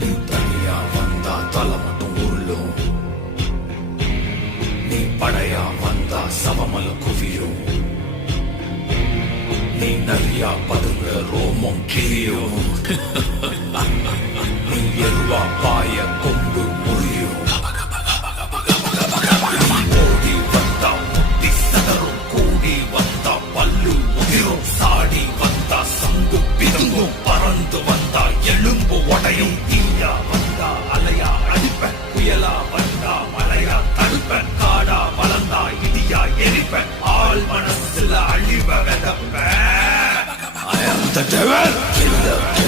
நீ தனியா வந்தா தலை மட்டும் உருளும், நீ படையா வந்தா சவமல குவியும், நீ நரியா பதுங்க ரோமம் கிளியும், நீ எருவா பாய கொம்பு முறியும், ஓடி வந்தா முட்டி சதரும், கூடி வந்தா பல்லு உதிரும், சாடி வந்தா சங்கு பிதுங்கும், பறந்து வந்தா எலும்பு உடையும், தீயா வந்தா அலையா அடிப்ப, புயலா வந்தா மலையா தடுப்ப, காடா வளர்ந்தா இடியா எரிப்ப, ஆள் மனசுல அழிவ வெதப்ப. I am the devil, kill the